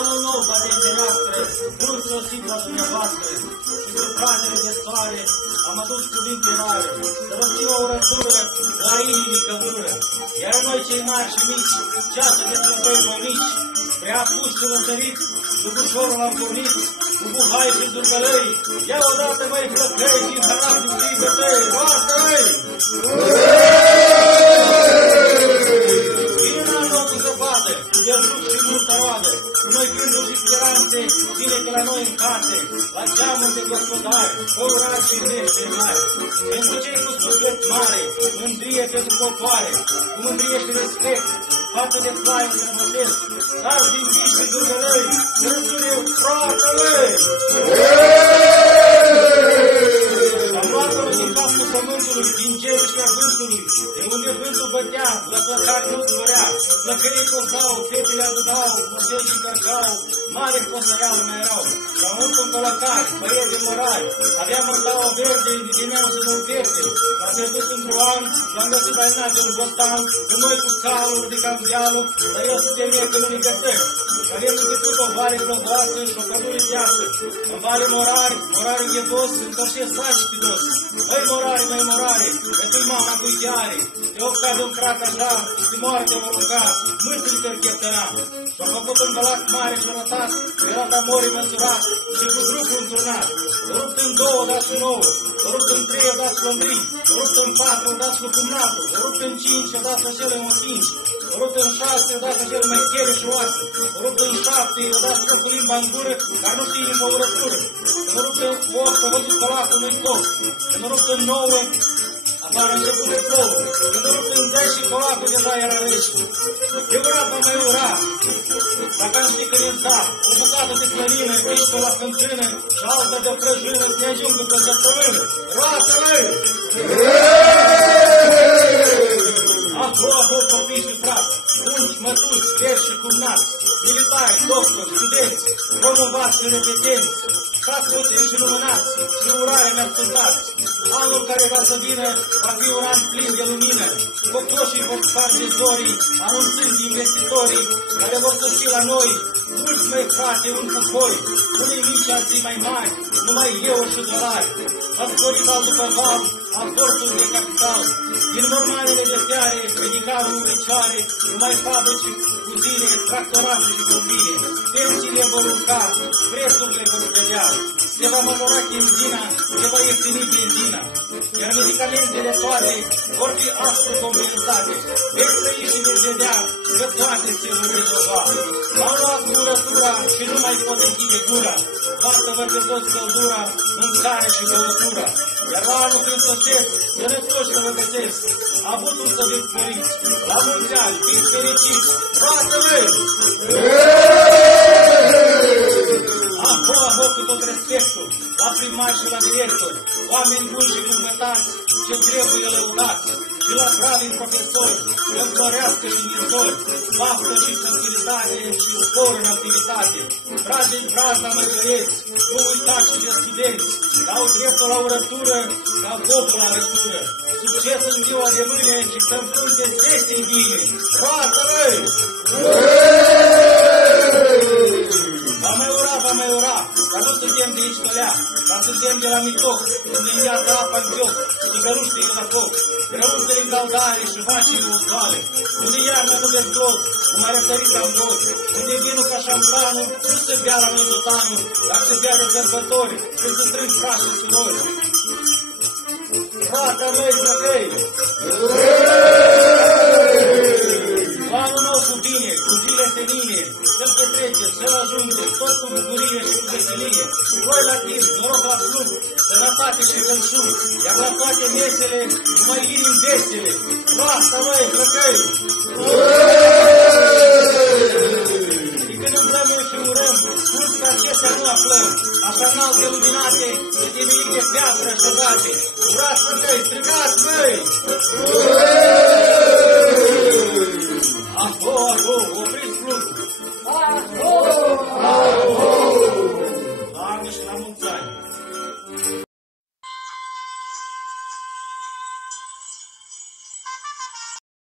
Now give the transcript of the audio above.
Anul nou, părinții noastre, bun sosit la dumneavoastră, și cu prazele de soare am adus cuvinte rare, să rostim o urătură la inimii căldură, iar noi cei mari și mici, ceasă de sărbători voinici, prea puși și răsăriți, sub ușorul am pornit, cu buhai și zurgălăi, ia odată, măi, flăcăi, din hărat iubrii bătăi, roastă, măi! Vine un an nou cu zăpadă, cu belșug și multă roadă, cu noi gânduri și speranțe, vine de la noi în case, la geamuri de gospodari, făurați și rește mari. Pentru cei cu suflet mare, mândrie pentru popoare, cu mândrie și respect, față de ploaie străbătesc, dar din zi și zurgălăi, râsul eu, frate-lăi! Am luat-o din capul pământului, din cerul și a vântului, de unde vântul bătea, la plăcare nu zborea, plăcării costau, fetele adunau, musei și cărcau, mare costăială mai erau, ca mult în colăcari, băieți de morali, aveam mântaua verde, indigeneau să nu verde, m-am pierdut într-un an, l-am găsit mai înainte un bostan, cu noi cu calul, ridicam dealul, dar el se temie că nu-i găsesc. Avem încât o vale globoasă și o pădure deasă, în vale morari, morari ghebos, întorșesc saci pidos. Măi morare, că tu-i mama cu chiare, te opca de un crac așa, și moarte vor urca, mântâni că-l cheptăna. Și-a făcut un bălac mare și rătat, pe rata morii măsurat, și cu grupul înturnat. O rupt în două, dați cu nouă, o rupt în trei, dați cu lămbrii, o rupt în patru, dați cu cumnatul, o rupt în cinci, dați cu cele motinci, o rupt în șase, dați cu cele mai chere și oasă, o rupt în șapte, dați cu limba în gură, dar nu știi limba urătură. Când o rupt în opt, o văzut colacul nu-i tot. Când o rupt în nouă, afară început de plouă. Când o rupt în 10, colacul deja era rece. E ura va mai ura, dacă am ști când îmi da, o bucată de slănină, mișcă la fântână, și alta de prăjână, să ne ajungă pe săptămână. Roată-măi! Aho, copii și frați, unchi, mătuși, veri și cumnați, militari, doctori, studenți, promovați și repetenți, frați puțini și lumânați, și urare mi-ascultați. Anul care va să vină va fi un an plin de lumină. Cocoșii vor sparge zorii, anunțând investitorii care vor să fie la noi. Mulți mai frate, un cu foi, unii mici, alții mai mari, numai eu și dolari. Ați sporit al după val, aportul de capital. Din mormanele de fiare, medicarul în picioare, numai fabrici și cuzine, tractorate și combine. Pensiile vor urca, prețurile vor scădea. Se va măjora benzina, se va ieftini benzina. Iar medicamentele toate vor fi astfel compensate. Veți trăi și veți vedea că toate se vor rezolva. Am luat murătura și nu mai pot închide gura. Față-vă pe toți căldura, mâncare și băutură. Iar la anul când sosesc, sănătoși să vă găsesc. Avutul să veți spăriți. La mulți ani, fiți fericiți. Roată-măi! Aho, cu tot respectul, la primari și la directori, oameni buni și cumpătați, ce trebuie lăudați, și la bravii profesori, că florească și viitori, baftă și tranquilitate și spor în activitate. Trageți brazda, măi băieți, nu uitați și de studenți, că au dreptul la urătură, ca focul la rătură. Succes în ziua de mâine și să-mi frunte sesii bine. Roată-măi! Va mai ura, dar nu suntem de aici tălea, dar suntem de la Mitoc, unde îngheață apa în joc și găruștele la foc, grăuntele în caldare și vacile usoale, unde iarna nu vezi glod, cum a răsărit am glod, unde vinul ca șampanul nu se bea la noi tot anul, dar se bea de sărbători, când se strâng frați și surori. Roată, măi, drăgăi! Anul nou cu bine, cu zile senine, să-l petrece, să-l ajunge, tot cu bucurie și cu veselie. Voi la timp, noroc la plumb, sănătate și belșug, iar la toate mesele, numai inimi vesele. Roasta, măi, drăgăi! Și când îmblăm noi și urăm, mulți că acestea nu aflăm, așa înalte luminate, de temeii de piatră șăgate. Urați, drăgăi, strigați, măi! Aho, opriți